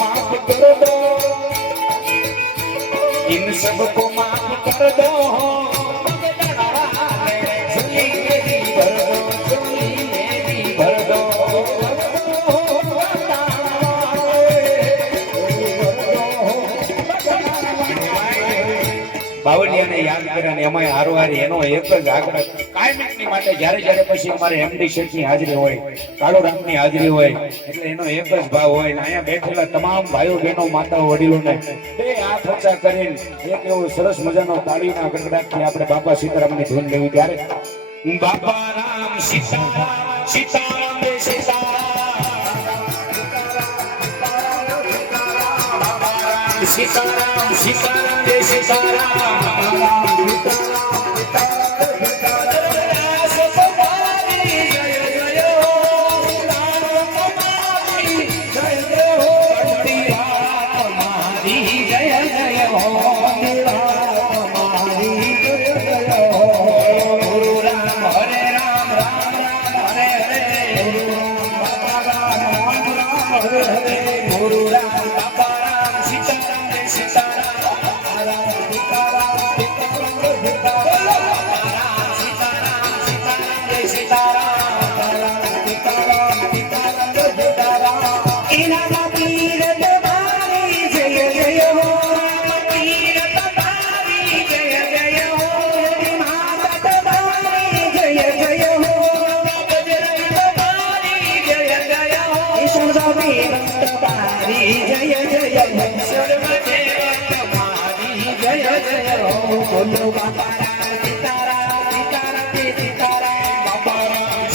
माफ कर दो, इन सबको माफ कर दो। झोली मेरी भर दो, झोली मेरी भर दो। બાવળિયાને યાદ કર્યા ને એમાં હારવારી એનો એક જ આગ્રહ કાયમી માટે જ્યારે જ્યારે પછી અમારે એમડી શેઠની હાજરી હોય, કાળુરામની હાજરી હોય, એટલે એનો એક જ ભાવ હોય ને અહીંયા બેઠેલા તમામ ભાઈઓ બહેનો માતાઓ વડીલોને બે હાથ ઊંચા કરીને એક એવો સરસ મજાનો તાળીના ગડગડાટથી આપણે બાપા સીતારામની ધૂન લેવી ત્યારે બાપા રામ સીતારામ સીતારામ રે સીતારામ સીતારામ સીતારામ રે સીતારામ બોલો બાપા સીતારામ સીતારામ સીતારામ બાપા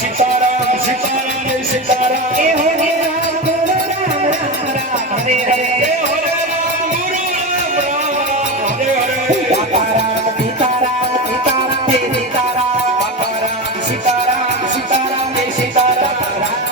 સીતારામ સીતારામ સીતારામ હે હરે રામ ગુરુ રામ રામ રામ હરે હરે હરે રામ ગુરુ રામ રામ હરે હરે બાપા રામ સીતારામ સીતારામ સીતારામ બાપા રામ સીતારામ સીતારામ સીતારામ સીતારામ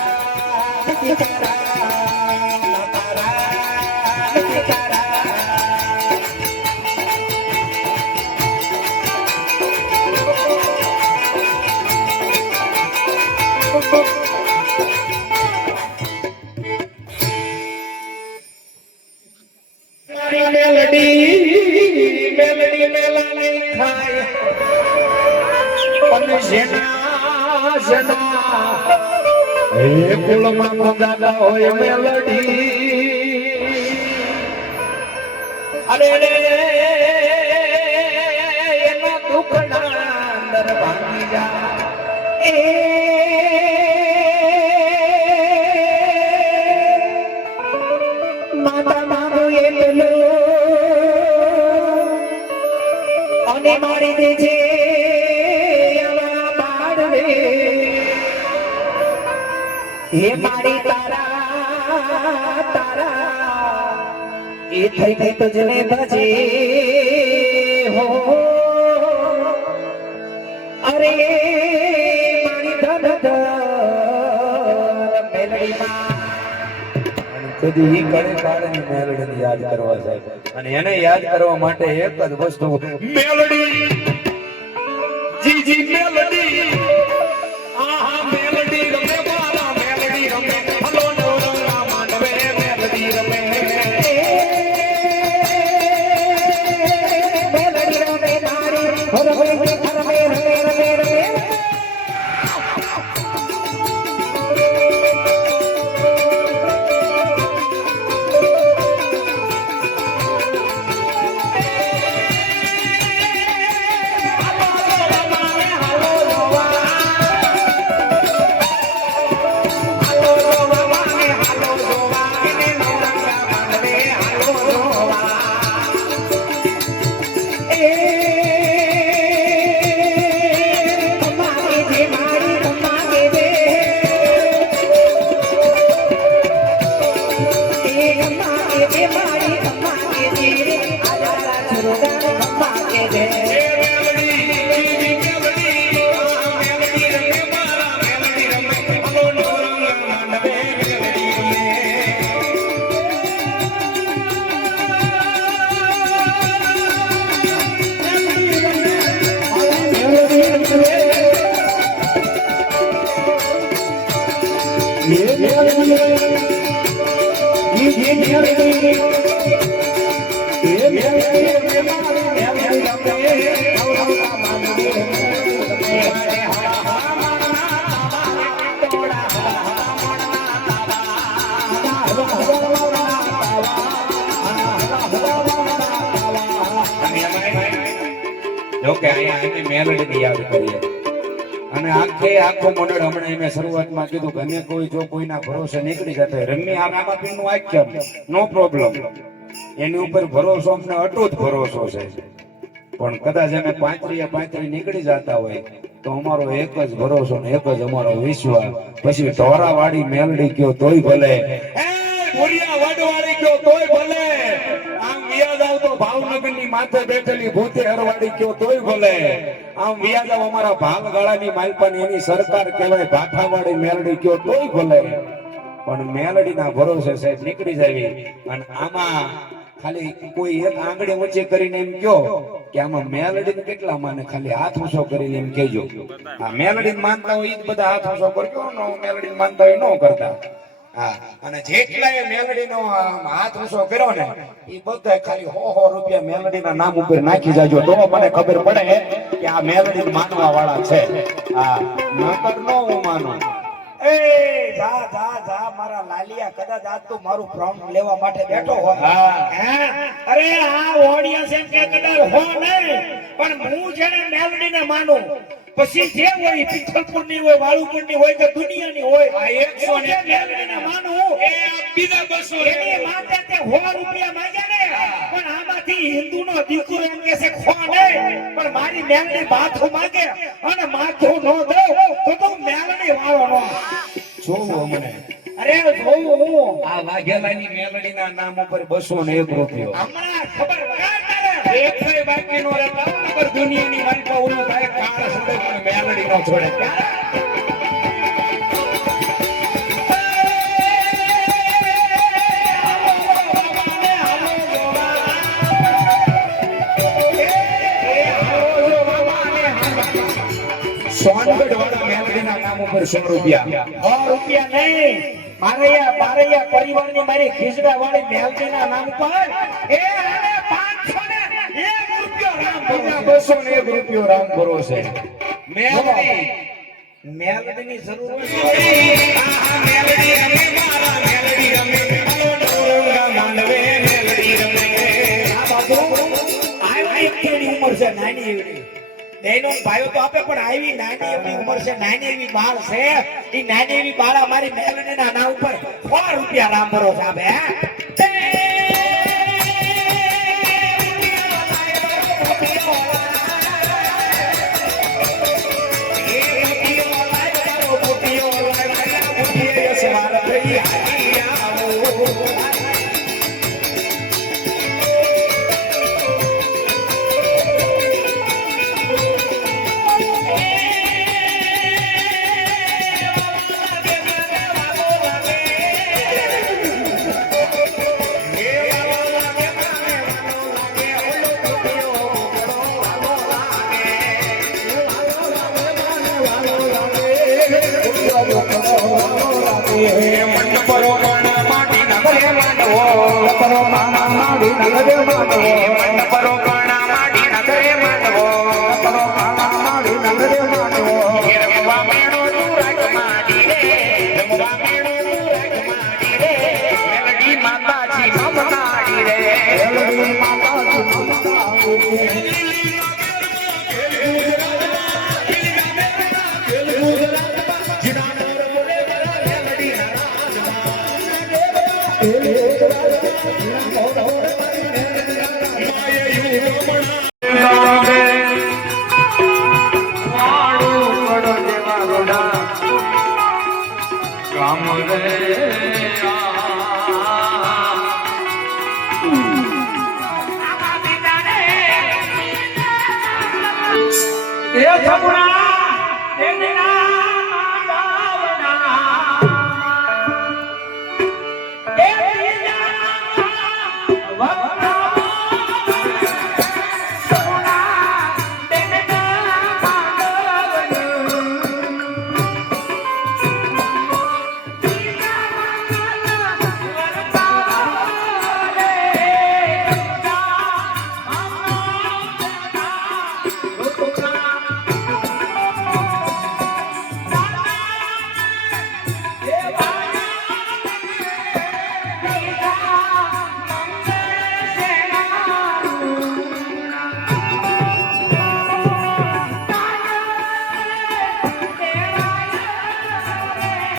કુલમાં દાદા હોય મેલડી અરે એના દુઃખના અંદર ભાંગી જા એ માતા માગો એટલો અને મારી દેજે હે મારી તારા તારા એ થઈને તુજને ભજે હો અરે મારી ધન મેલડીમાં કદી કડે કાળની મેલડીને યાદ કરવા સાહેબ અને એને યાદ કરવા માટે એક જ વસ્તુ મેલડી જી જી મેલડી આહા મેલડી રમે જોકે અહીંયા એની મેલડી યાદ કરીએ અને આખો મોડલ હમણાં મેં શરૂઆતમાં કીધું કે અમે કોઈ જો કોઈના ભરોસે નીકળી જતા હોય રમી આ રામાપીરનું આખ્યાન નો પ્રોબ્લેમ એની ઉપર ભરોસો અમને અટૂટ ભરોસો છે પણ કદાચ અમે પાંત્રી નીકળી જતા હોય તો અમારો એક જ ભરોસો ને એક જ અમારો વિશ્વાસ પછી ઢોરાવાળી મેલડી કયો તોય ભલે વાડવાળી કયો તોય ભલે આમ વ્યાજ આવતો ભાવનગરની માથે બેઠેલી ભૂતે હરવાડી કયો તોય ભલે આમ વ્યાજ આવ અમારા ભાલગાળાની માલપાની એની સરકાર કહેવાય ભાઠાવાળી મેલડી કયો તોય ભલે પણ મેલડીના ભરોસે સાહેબ નીકળી જાય અને આમાં ખાલી કોઈ એક આંગળી ઊંચી કરીને એમ કયો કે આમાં મેલડી કેટલા માને ખાલી હાથ ઊંચો કરીને એમ કહેજો આ મેલડી માનતા હોય એ બધા હાથ ઊંચો કરજો નો મેલડી માનતા હોય ન કરતા હા અને જેટલાએ મેલડીનો હાથ ઊંચો કર્યો ને એ બધા ખાલી 100 રૂપિયા મેલડીના નામ ઉપર નાખી જાજો તો મને ખબર પડે કે આ મેલડી માનવા વાળા છે હા નકર નો હું માનું એ જા જા જા મારા લાલિયા કદાચ આજ તું મારું પ્રાણ લેવા માટે બેઠો હોય હા અરે આ ઓડિયન્સ એમ કે કદાચ હો નહીં પણ હું જેને મેલડીને માનું પછી જે હોય પિથલપુર ની હોય વાળુપુર ની હોય કે દુનિયાની હોય આ 100 મેલડીને માનું એ બીજા 200 એની માટે તે 100 રૂપિયા માંગે ને પણ આમાંથી હિન્દુનો દીકરો એમ કે છે ખો નહીં પણ મારી મેલડી માથું માંગે અને માથું ન દઉં તો તું મેલડી વાળો નો જોવો મને અરે જોવું હું આ વાઘેલાની મેલડીના નામ ઉપર 201 રૂપિયો હમણાં ખબર વગાડ એકય બાકી નો રહેતા પર દુનિયાની વાંકા ઓલું થાય કાળ છોડે પણ મેલડી નો છોડે સોનગઢ વાળા મેલડીના નામ ઉપર 100 રૂપિયા 100 રૂપિયા નહીં મારૈયા પરિવારની મારી ખીજડા વાળી મેલડીના નામ પર એ આને 501 રૂપિયો રામ ભરોસે 201 રૂપિયો રામ ભરોસે મેલડીની જરૂર હોય આ મેલડી રમે મારા મેલડી રમે ડોંગા માંડવે મેલડી રમે આ બાજુ આવી કેની ઉંમર છે નાની એવી બેનો ભાઈઓ તો આપે પણ આવી નાની એવી ઉંમર છે નાની એવી બાળ છે ઈ નાની એવી બાળા મારી મેલડીના નામ ઉપર 100 રૂપિયા રામ ભરોસે આપે એ સપના